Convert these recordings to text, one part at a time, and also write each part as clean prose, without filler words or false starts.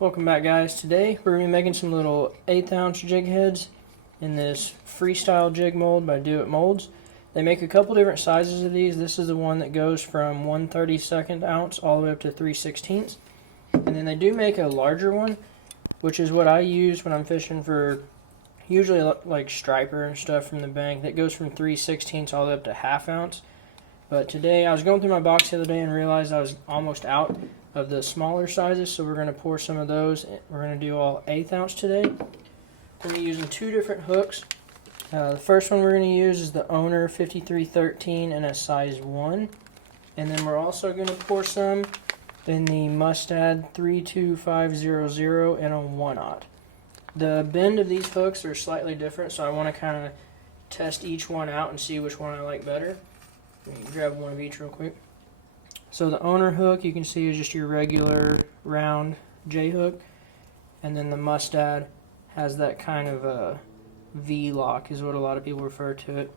Welcome back, guys. Today we're going to be making some little 1/8 ounce jig heads in this freestyle jig mold by Do It Molds. They make a couple different sizes of these. This is the one that goes from 1/32 ounce all the way up to 3/16. And then they do make a larger one, which is what I use when I'm fishing for usually like striper and stuff from the bank. That goes from 3/16 all the way up to 1/2 ounce. But today I was going through my box the other day and realized I was almost out of the smaller sizes, so we're going to pour some of those. We're going to do all 1/8 ounce today. We're going to be using two different hooks. The first one we're going to use is the Owner 5313 in a size 1. And then we're also going to pour some in the Mustad 32500 in a 1/0. The bend of these hooks are slightly different, so I want to kind of test each one out and see which one I like better. Let me grab one of each real quick. So the Owner hook, you can see, is just your regular round J hook, and then the Mustad has that kind of a V lock, is what a lot of people refer to it.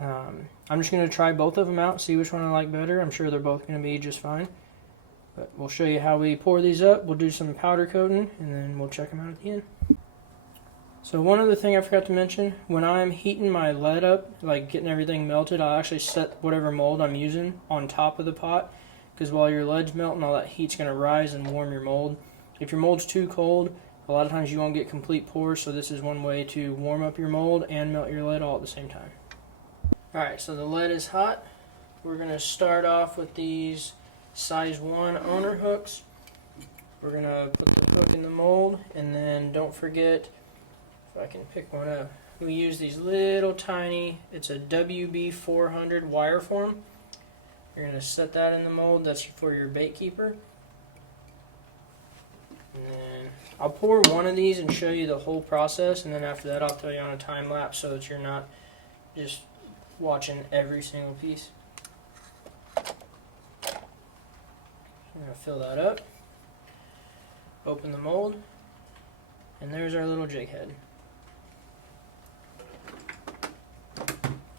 I'm just going to try both of them out, see which one I like better. I'm sure they're both going to be just fine. But we'll show you how we pour these up. We'll do some powder coating, and then we'll check them out at the end. So one other thing I forgot to mention, when I'm heating my lead up, like getting everything melted, I'll actually set whatever mold I'm using on top of the pot, because while your lead's melting, all that heat's going to rise and warm your mold. If your mold's too cold, a lot of times you won't get complete pours, so this is one way to warm up your mold and melt your lead all at the same time. Alright, so the lead is hot. We're going to start off with these size 1 Owner hooks. We're going to put the hook in the mold, and then don't forget, if I can pick one up, we use these little tiny, it's a WB400 wire form. You're going to set that in the mold. That's for your bait keeper. And then I'll pour one of these and show you the whole process, and then after that I'll tell you on a time lapse so that you're not just watching every single piece. I'm going to fill that up, open the mold, and there's our little jig head.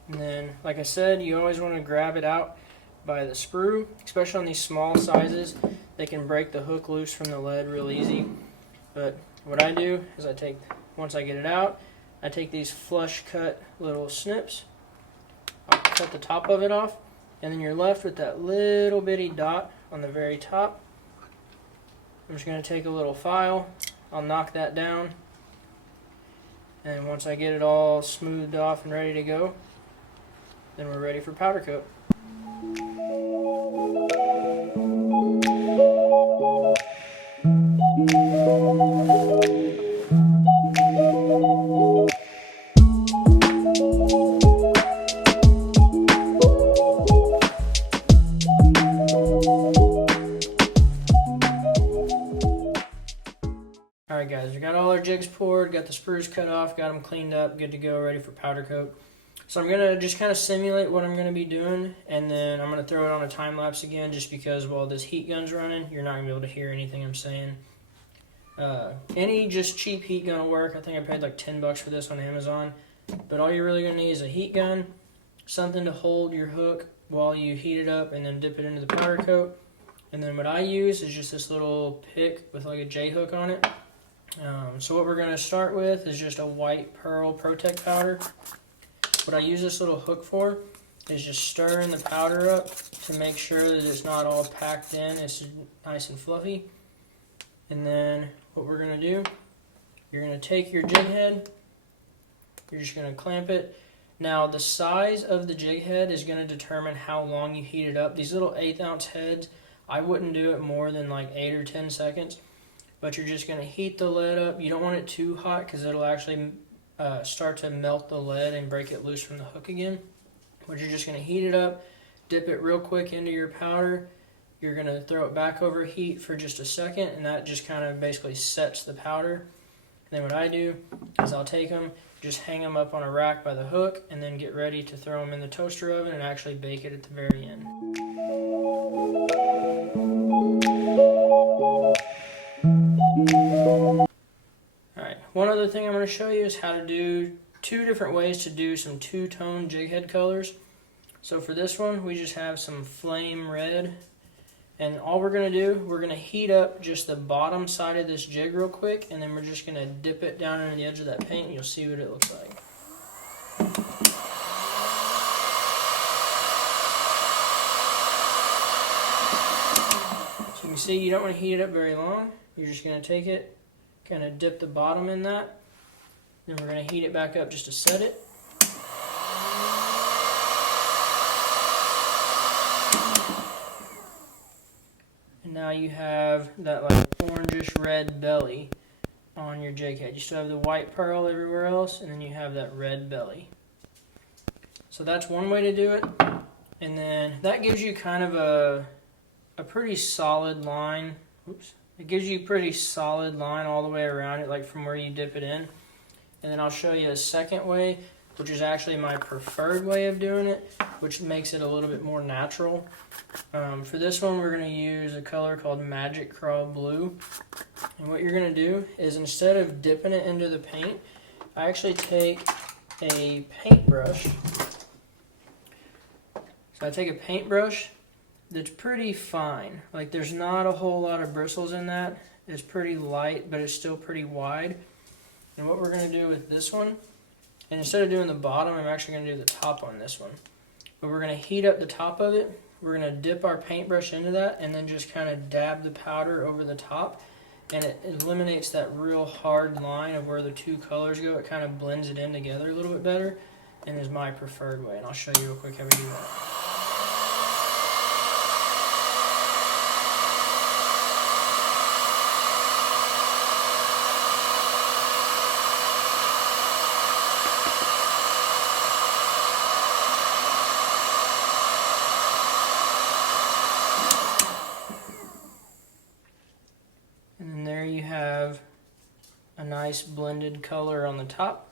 And then, like I said, you always want to grab it out by the sprue, especially on these small sizes. They can break the hook loose from the lead real easy. But what I do is once I get it out, I take these flush cut little snips. I'll cut the top of it off, and then you're left with that little bitty dot on the very top. I'm just going to take a little file, I'll knock that down, and once I get it all smoothed off and ready to go, then we're ready for powder coat. Alright guys, we got all our jigs poured, got the sprues cut off, got them cleaned up, good to go, ready for powder coat. So I'm going to just kind of simulate what I'm going to be doing, and then I'm going to throw it on a time lapse again, just because while this heat gun's running, you're not going to be able to hear anything I'm saying. Any just cheap heat gun will work. I think I paid like $10 for this on Amazon. But all you're really going to need is a heat gun, something to hold your hook while you heat it up, and then dip it into the powder coat. And then what I use is just this little pick with like a J hook on it. So what we're going to start with is just a white pearl Protect powder. What I use this little hook for is just stirring the powder up to make sure that it's not all packed in, it's nice and fluffy. And then what we're going to do, you're going to take your jig head, you're just going to clamp it. Now the size of the jig head is going to determine how long you heat it up. These little 1/8 ounce heads, I wouldn't do it more than like 8 or 10 seconds. But you're just going to heat the lead up. You don't want it too hot because it'll actually start to melt the lead and break it loose from the hook again. But you're just going to heat it up, dip it real quick into your powder. You're going to throw it back over heat for just a second, and that just kind of basically sets the powder. And then what I do is I'll take them, just hang them up on a rack by the hook, and then get ready to throw them in the toaster oven and actually bake it at the very end. Alright, one other thing I'm going to show you is how to do two different ways to do some two-tone jig head colors. So for this one, we just have some flame red And all we're going to do, we're going to heat up just the bottom side of this jig real quick, and then we're just going to dip it down into the edge of that paint, and you'll see what it looks like. So you can see you don't want to heat it up very long. You're just going to take it, kind of dip the bottom in that. Then we're going to heat it back up just to set it. Now you have that like orangish red belly on your jig head. You still have the white pearl everywhere else, and then you have that red belly. So that's one way to do it. And then that gives you kind of a pretty solid line. Oops. It gives you a pretty solid line all the way around it, like from where you dip it in. And then I'll show you a second way, which is actually my preferred way of doing it, which makes it a little bit more natural. For this one, we're going to use a color called Magic Crawl Blue. And what you're going to do is, instead of dipping it into the paint, I actually take a paintbrush. So I take a paintbrush that's pretty fine. Like, there's not a whole lot of bristles in that. It's pretty light, but it's still pretty wide. And what we're going to do with this one, and instead of doing the bottom, I'm actually going to do the top on this one. But we're going to heat up the top of it. We're going to dip our paintbrush into that and then just kind of dab the powder over the top. And it eliminates that real hard line of where the two colors go. It kind of blends it in together a little bit better, and is my preferred way. And I'll show you real quick how we do that. You have a nice blended color on the top.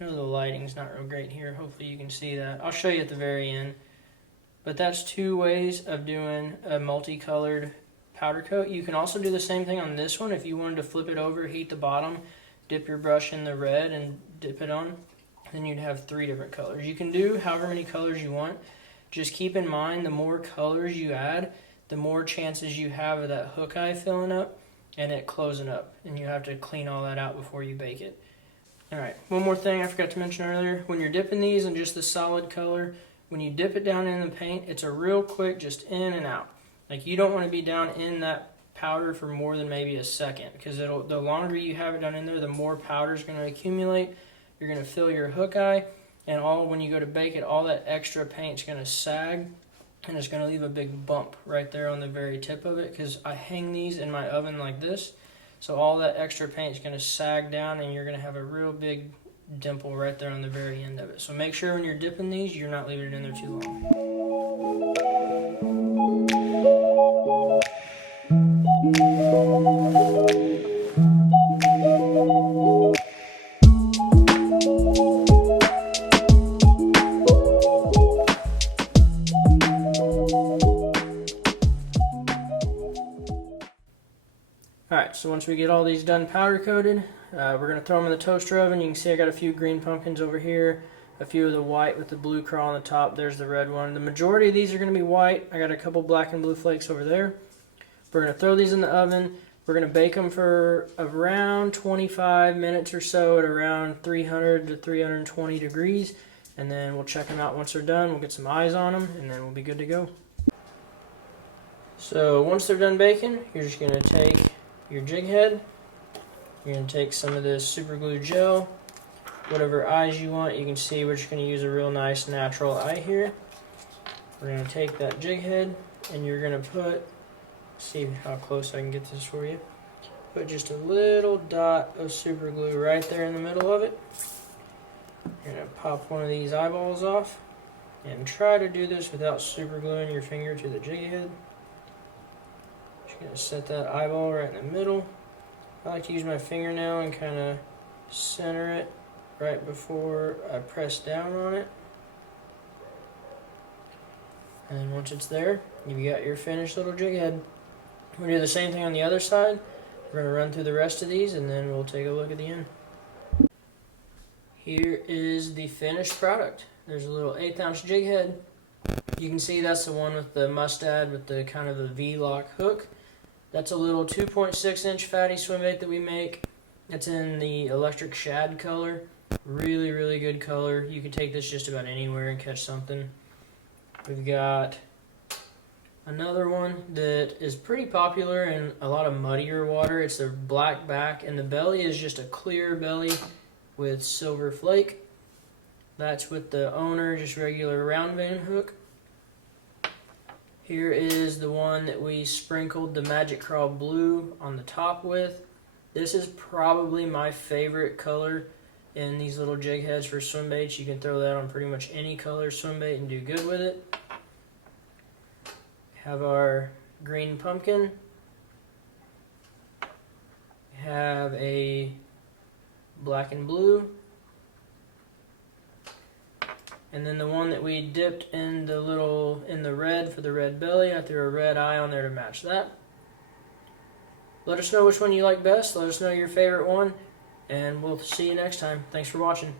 I know the lighting's not real great here. Hopefully you can see that. I'll show you at the very end. But that's two ways of doing a multicolored powder coat. You can also do the same thing on this one. If you wanted to flip it over, heat the bottom, dip your brush in the red and dip it on, then you'd have 3 different colors. You can do however many colors you want. Just keep in mind, the more colors you add, the more chances you have of that hook eye filling up and it closing up, and you have to clean all that out before you bake it. Alright, one more thing I forgot to mention earlier. When you're dipping these in just the solid color, when you dip it down in the paint, it's a real quick just in and out. Like, you don't want to be down in that powder for more than maybe a second, because the longer you have it down in there, the more powder is going to accumulate. You're going to fill your hook eye, and when you go to bake it, all that extra paint's going to sag, and it's going to leave a big bump right there on the very tip of it, because I hang these in my oven like this, so all that extra paint is going to sag down, and you're going to have a real big dimple right there on the very end of it. So make sure when you're dipping these, you're not leaving it in there too long. Alright, so once we get all these done powder coated, we're going to throw them in the toaster oven. You can see I got a few green pumpkins over here, a few of the white with the blue crawl on the top. There's the red one. The majority of these are going to be white. I got a couple black and blue flakes over there. We're going to throw these in the oven. We're going to bake them for around 25 minutes or so at around 300 to 320 degrees. And then we'll check them out once they're done. We'll get some eyes on them, and then we'll be good to go. So once they're done baking, you're just going to take your jig head. You're going to take some of this super glue gel, whatever eyes you want. You can see we're just going to use a real nice natural eye here. We're going to take that jig head, and you're going to put, see how close I can get this for you, put just a little dot of super glue right there in the middle of it. You're going to pop one of these eyeballs off, and try to do this without super gluing your finger to the jig head. Just going to set that eyeball right in the middle. I like to use my fingernail and kind of center it right before I press down on it. And then once it's there, you've got your finished little jig head. We'll do the same thing on the other side. We're going to run through the rest of these, and then we'll take a look at the end. Here is the finished product. There's a little 1/8 ounce jig head. You can see that's the one with the mustad with the kind of the V-lock hook. That's a little 2.6-inch fatty swim bait that we make. It's in the electric shad color. Really, really good color. You can take this just about anywhere and catch something. We've got another one that is pretty popular in a lot of muddier water. It's a black back, and the belly is just a clear belly with silver flake. That's with the owner, just regular round vein hook. Here is the one that we sprinkled the Magic Crawl Blue on the top with. This is probably my favorite color in these little jig heads for swim baits. You can throw that on pretty much any color swim bait and do good with it. We have our green pumpkin. We have a black and blue. And then the one that we dipped in the red for the red belly, I threw a red eye on there to match that. Let us know which one you like best. Let us know your favorite one, and we'll see you next time. Thanks for watching.